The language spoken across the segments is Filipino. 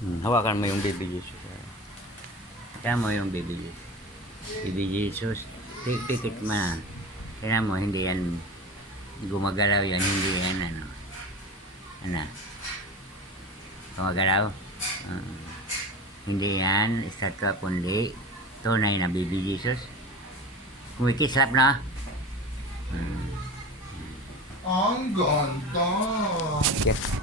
Hawakan mo yung baby Jesus. Kaya mo yung baby Jesus. Baby Jesus, pikit mo na. Kaya mo, hindi yan gumagalaw yan, hindi yan ano. Ano? Gumagalaw? Hindi yan estatwa kundi tunay na baby Jesus. Kumikislap na. Ang ganda! Yes.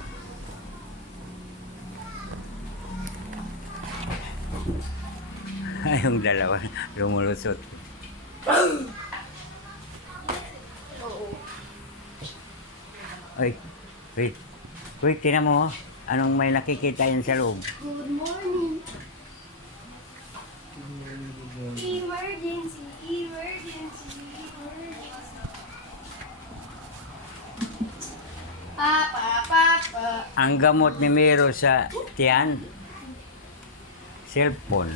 Yung dalawa lumulusot. Ay, wait. Wait, tinan mo. Anong may nakikita yan sa loob? Good morning. Emergency, emergency, emergency. Papa. Ang gamot ni Mero sa tiyan, cellphone.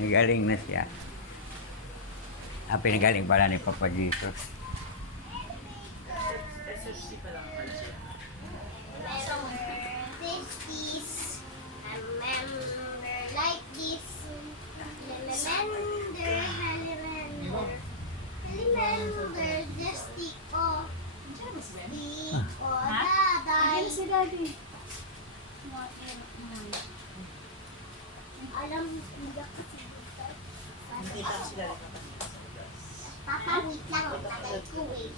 Nagaling na siya. Pinagaling pala ni Papa Jesus. Like this. Remember the stick of daday. Si Daddy. Alam mo, hindi ako Papa, wait lang. Tatay ko, wait.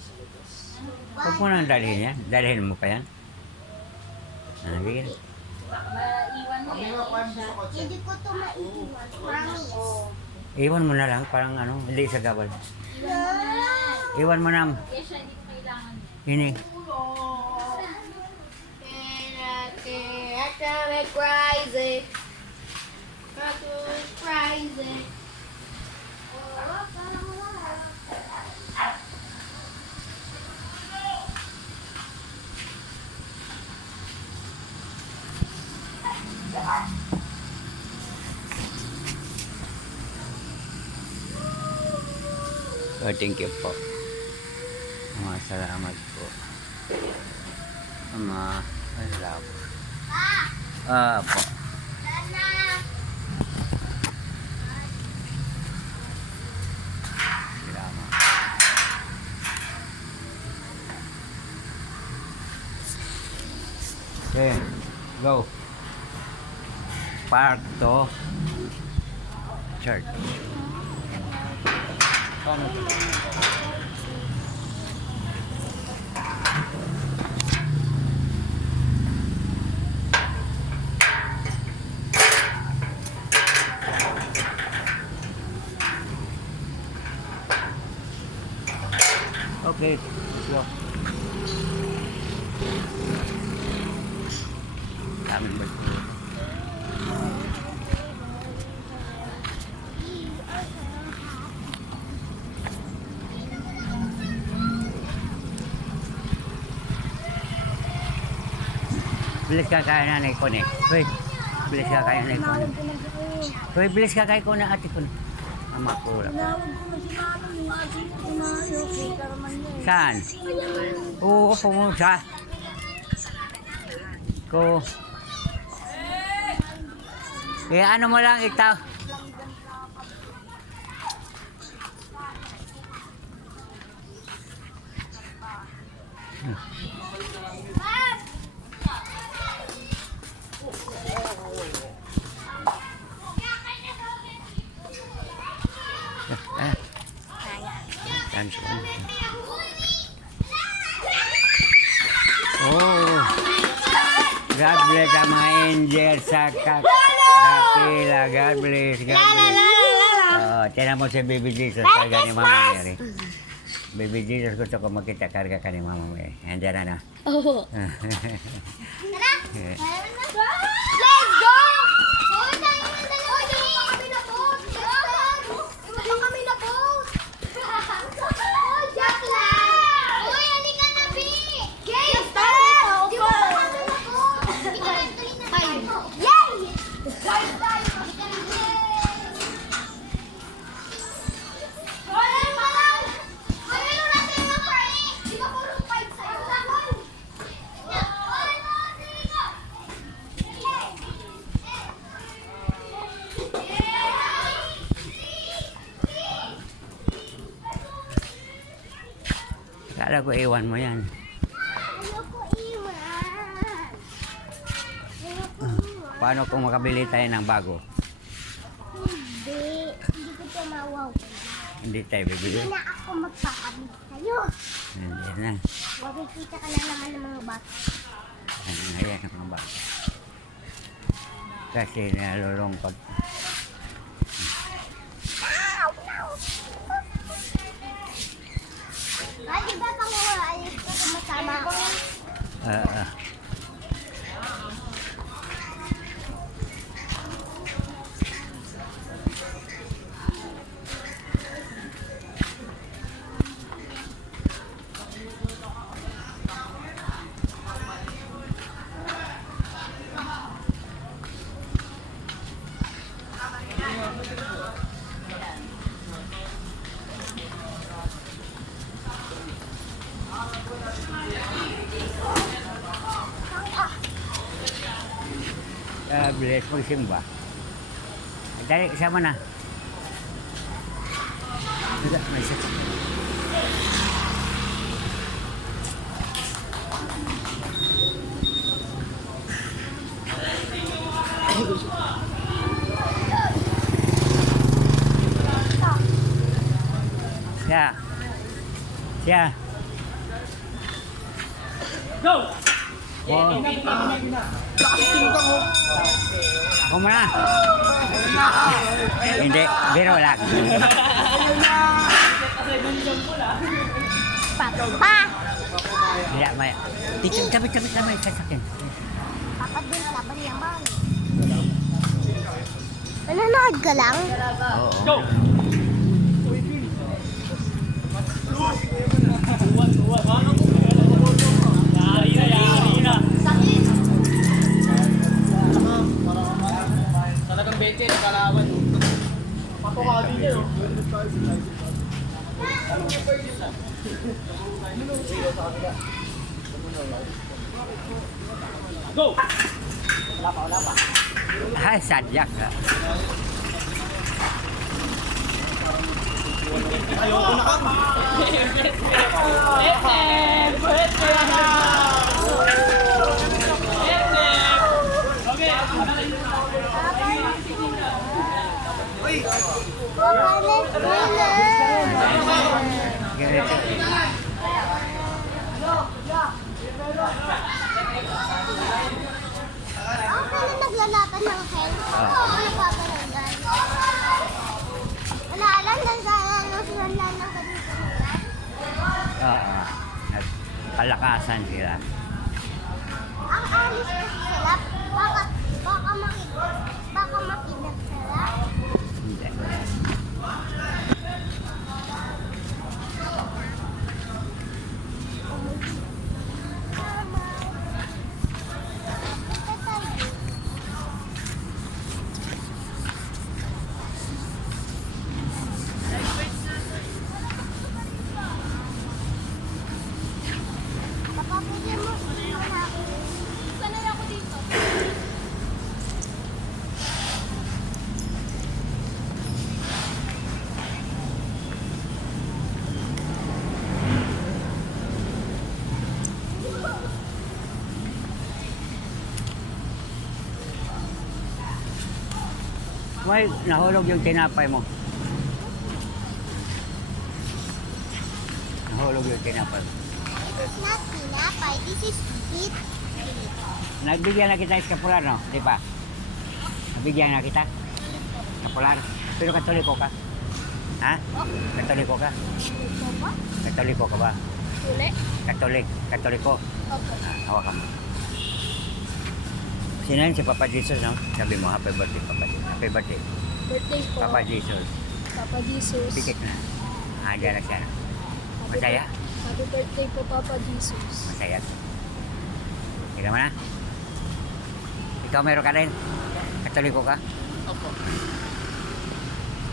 Huwag mo nang dalhin yan. Dalhin mo pa yan. Sige. Hindi ko ito maiiwan. Promise. Iwan mo na lang. Parang ano, hindi sa gabal. Iwan mo na. Ini. Crazy. Crazy. Thank you po. Salamat po. Salamat. Po. Salamat. Okay, go. Park to church. Paano? Okay, let's go. Daming bagyo. Bilis ka kaya nanay ko ne. Hoy, bilis ka kaya nanay ko ne. Hoy, bilis ka kaya ko na ate ko ne. Ama ko lang. Saan? Oo, pumunta. Ko. Ano mo lang itaw. Oh, God bless ang mga angel sa kapila. God bless. God bless. Tiyan mo si Baby Jesus. Karga ni Mama Mary. Baby Jesus, gusto ko makita karga ka ni Mama Mary. Andiyan na. Oo. Let's go! Hoy, tayo na dalawa. Iba kami na boat. Iba kami na boat. Hoy, Jack lang. Hoy, halika na, B. Game, tara. Di ba kami na boat? Yay! Guys, tayo. Halika na, B. Hoy, ano pa lang? Hoy, ano natin yung pare? Di ba puro 5 sa'yo? Hoy! Hoy, Kala ko iwan mo yan. Ayoko iwan. Ayoko iwan. Paano kung makabili tayo ng bago? Hindi. Hindi ko ito mawawala. Hindi tayo bibili. Hindi na ako magpapabit sa'yo. Hindi na. Makikita ka na naman ng mga bata. Ayan ang mga bago. Kasi nalulungkot. Ay, di ba panguha? Ayos ko sumasama ako. Ah. Bilis magsimba. Dali, sama na. Tidak, may sakit. Siya. Go! Oh. Kung na. Hindi, biro lang. Papa! Hindi, may. Ticin, tabi, may sasakyan. Papa din laban naman. Nanonood ka lang? Oo. Go! Yari na. Talagang bete, nakalawan. Patukadi niya, no? Go! Wala pa. Ay, sadyak ka. Ganito. Ako na naglalaban ng health. Ako napapalagan. Wala lang, nagsalang ng sulan ng ganito. Oo. Palakasan sila. Ang alis kasi sila, baka makinag sila. Hindi. Papapili mo, wala ako. Sanay ako dito. May nahulog yung tinapay mo. Nahulog yung tinapay mo. This is not tinapay, this is sweet. Nagbigyan na kita eskapular, no? Di ba? Nabigyan na kita? Eskapular. Pero katoliko ka? Ha? Katoliko ka? Opo? Katoliko ka ba? Uli? Katoliko. Opo. Hawakan mo. Sino yun? Si Papa Jesus, no? Sabi mo, happy birthday, Papa Jesus. Happy birthday, Birthday po, Papa Jesus. Papa Jesus. Pikit na. Diyan na siya. Masaya? Happy birthday po, Papa Jesus. Masaya. Tingnan mo na. Ikaw meron ka rin? Katoliko ka? Opo.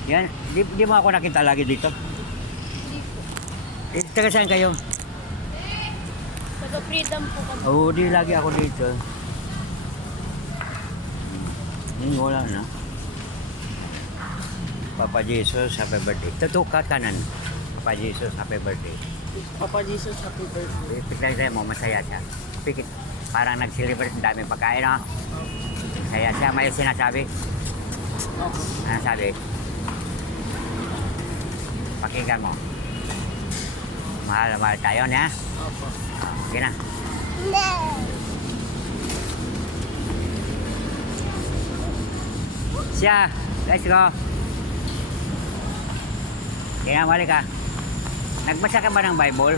Yan. Di mo ako nakita lagi dito. Hindi po. Taga saan kayo? Taga Freedom po kami. Oo, di lagi ako dito. Hindi wala na. Papa Jesus, happy birthday. Tutok ka kanan. Papa Jesus, happy birthday. Papa Jesus, happy birthday. Ipagdagdag mo, masaya siya. Pikit, parang nag-celebrate, ang daming pagkain, no? Masaya siya, may sinasabi. Opo. Ano sabi? Pakinggan mo. Mahal tayo niya. Opo. Sige na. Hindi. Siya, let's go. Kaya mali ka. Nagbasa ka ba ng Bible?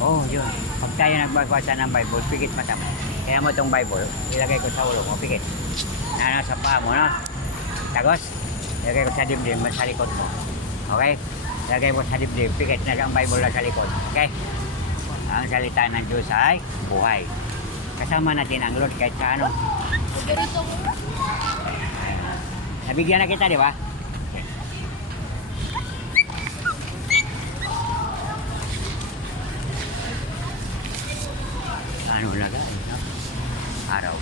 Oh, yun. Pag tayo nagbasa ng Bible, pikit mata mo. Kaya mo itong Bible, ilagay ko sa ulo mo, pikit. Na sa paa mo, no? Tagos, ilagay ko sa dibdib, sa likod mo. Okay? Ilagay mo sa dibdib, pikit na ang Bible na sa likod. Okay? Ang salita ng Diyos ay buhay. Kasama natin ang Lord kahit sa ano. Paborito ko. Nabigyan na kita, di ba? Ano na ga? Araw.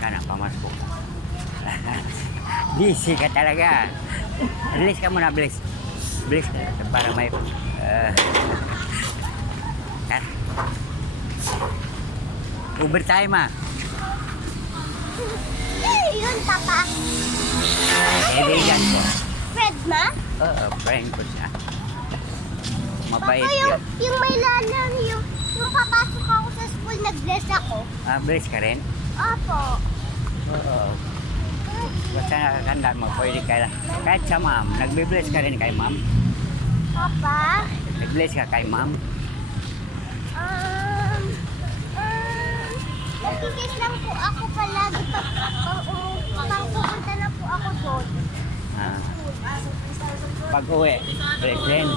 Kana pamasko. Busy ka talaga. Bilis ka muna, bilis. Bilis ka para may overtime ah. Yun, Papa. Kaibigan ko. Fred na? Oo, friend ko siya. Mabait Papa, yun. yung may lalang, yung papasok ako sa school, nag-bless ako. Ah, bless ka rin? Opo. Oo. Basta nakakandaan mo, pwede ka lang. Kahit sa ma'am, nagbe-bless ka rin kay ma'am. Papa? Nag-bless ka kay ma'am. Nagkikis lang po ako palagi pang pupunta na po ako doon. Ah. Pag uwi, bless din.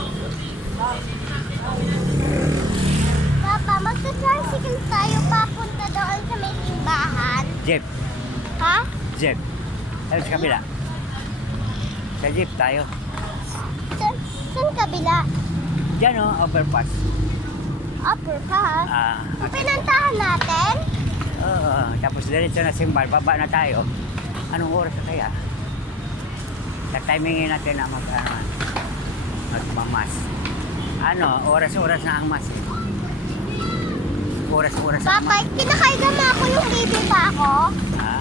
Papa, magta-tricycle tayo papunta doon sa may simbahan. Jeep, Ha? jeep. Tayo sa kabila. Sa jeep tayo. Saan kabila? Diyan o, overpass. Upper pass? Ah, Pinuntahan natin? oo. Tapos diretso na simbal, baba na tayo. Anong oras na kaya? Sa timingin natin na magmamas. Ano, oras-oras na ang mas. Oras-oras na ang Papa, kinakaiga mo ako yung baby pa ako? Ha?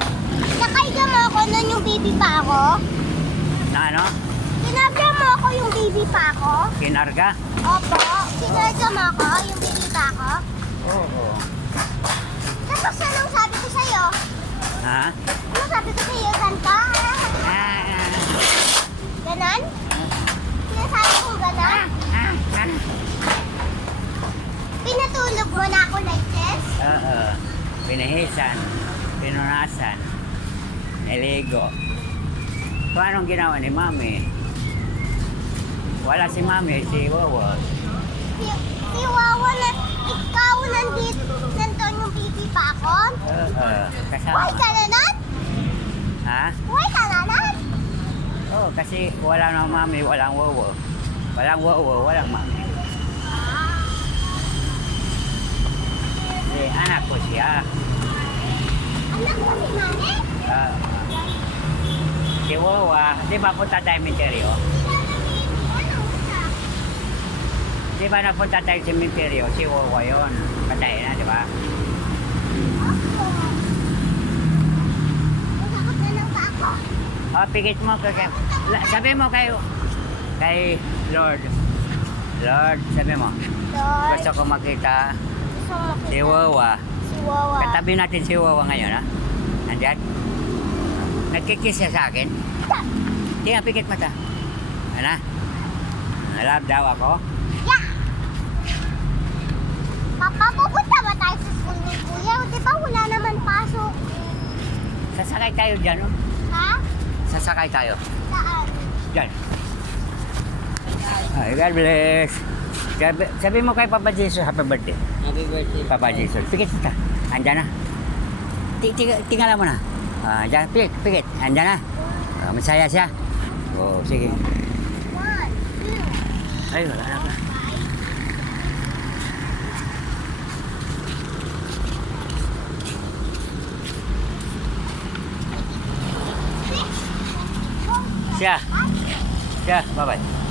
Kinakaiga mo ako nun yung baby pa ako? Na ano? Kinarga mo ako yung baby pa ako? Kinarga? Opo. Kinarga mo ako yung baby pa ako? Oo. Tapos anong sabi ko sa'yo? Ha? Anong sabi ko sa'yo? Ganto? Ganon? Sinasabi kong ganon? Pinatulog mo na ako like this? Oo. Pinahisan, pinunasan, niligo. Kung anong ginawa ni Mami? Wala si Mami, si Wawa. Si Wawa na ikaw nandito yung baby pa ako? Oo. Kasama. Buhay ka na nun? Ha? Buhay ka na nun? Oo, kasi wala na Mami, walang Wawa. Walang Wawa, walang Mami. Anak ko siya. Anak mo si Mami? Si Wawa, di ba punta tayo Cemeterio? Di ba napunta tayo sa Cemeterio? Si Wawa yun. Patay na, di ba? Masakot na lang pa ako. Pikit mo. Sabi mo kay Lord. Lord, sabi mo. Lord, Gusto ko makita gusto mo si makita Wawa. si Wawa. Katabi natin si Wawa ngayon, ha? Nandyan? Nagkikiss siya sa akin? Tingnan, pikit mata. Ano? Love daw ako? Yeah! Papa, pupunta ba tayo sa school ni Kuya? Di ba wala naman pasok? Sasakay tayo dyan, oh. Ha? Sasakay tayo. Saan? Dyan. Ay, God bless. Sabi mo kay Papa Jesus, happy birthday. Happy birthday. Papa Jesus. Pikit kita. Andyan na. Tingala mo na. Andyan, pikit. Andyan na. Masaya siya. Oo, sige. 1, 2, Ay, wala na pa. Siya. Siya, bye-bye.